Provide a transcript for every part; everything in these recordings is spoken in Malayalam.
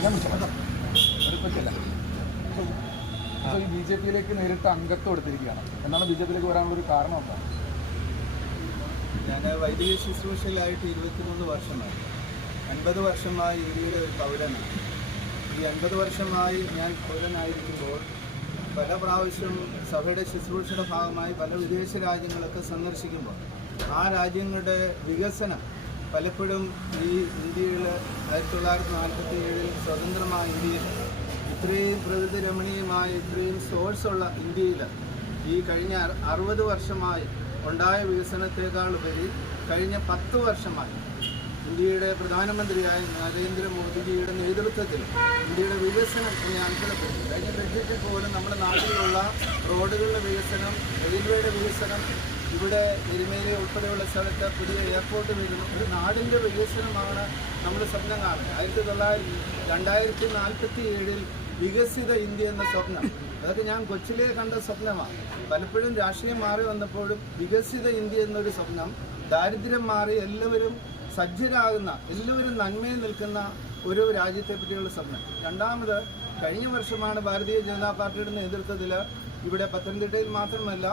ഈ ബി ജെ പിയിലേക്ക് നേരിട്ട് അംഗത്വം എടുത്തിരിക്കുകയാണ്. എന്നാണ് ബി ജെ പിയിലേക്ക് വരാനുള്ള ഒരു കാരണം എന്താണ് ഞാൻ വൈദിക ശുശ്രൂഷയിലായിട്ട് ഇരുപത്തിമൂന്ന് വർഷമായി. അൻപത് വർഷമായി ഇന്ത്യയുടെ ഒരു പൗരനാണ്. ഈ അൻപത് വർഷമായി ഞാൻ പൗരനായിരിക്കുമ്പോൾ പല പ്രാവശ്യം സഭയുടെ ശുശ്രൂഷയുടെ ഭാഗമായി പല വിദേശ രാജ്യങ്ങളൊക്കെ സന്ദർശിക്കുമ്പോൾ ആ രാജ്യങ്ങളുടെ വികസനം പലപ്പോഴും ഈ ഇന്ത്യയിൽ ആയിരത്തി തൊള്ളായിരത്തി നാൽപ്പത്തി ഏഴിൽ സ്വതന്ത്രമായ ഇന്ത്യയിൽ. ഇത്രയും പ്രകൃതി രമണീയമായ ഇത്രയും സോഴ്സുള്ള ഇന്ത്യയിൽ ഈ കഴിഞ്ഞ അറു- അറുപത് വർഷമായി ഉണ്ടായ വികസനത്തെക്കാളുപരി കഴിഞ്ഞ പത്ത് വർഷമായി ഇന്ത്യയുടെ പ്രധാനമന്ത്രിയായ നരേന്ദ്രമോദിജിയുടെ നേതൃത്വത്തിൽ ഇന്ത്യയുടെ വികസനം ഞാൻ അത്ഭുതപ്പെട്ടു കഴിഞ്ഞ ബഡ്ജറ്റിൽ പോലും നമ്മുടെ നാട്ടിലുള്ള റോഡുകളുടെ വികസനം റെയിൽവേയുടെ വികസനം ഇവിടെ എരുമേലി ഉൾപ്പെടെയുള്ള സ്ഥലത്ത് പുതിയ എയർപോർട്ട് വരുന്നു ഒരു നാടിന്റെ വികസനമാണ് നമ്മൾ സ്വപ്നം കാണുന്നത്. ആയിരത്തി തൊള്ളായിരത്തി രണ്ടായിരത്തി നാൽപ്പത്തി ഏഴിൽ വികസിത ഇന്ത്യ എന്ന സ്വപ്നം. അതൊക്കെ ഞാൻ കൊച്ചിലെ കണ്ട സ്വപ്നമാണ്. പലപ്പോഴും രാഷ്ട്രീയം മാറി വന്നപ്പോഴും വികസിത ഇന്ത്യ എന്നൊരു സ്വപ്നം ദാരിദ്ര്യം മാറി എല്ലാവരും സജ്ജരാകുന്ന എല്ലാവരും നന്മയിൽ നിൽക്കുന്ന ഒരു രാജ്യത്തെ പറ്റിയുള്ള സ്വപ്നം. രണ്ടാമത് കഴിഞ്ഞ വർഷമാണ് ഭാരതീയ ജനതാ പാർട്ടിയുടെ നേതൃത്വത്തിൽ ഇവിടെ പത്തനംതിട്ടയിൽ മാത്രമല്ല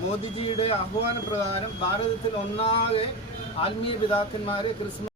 മോദിജിയുടെ ആഹ്വാന പ്രകാരം ഭാരതത്തിൽ ഒന്നാകെ ആത്മീയ പിതാക്കന്മാരെ ക്രിസ്മസ്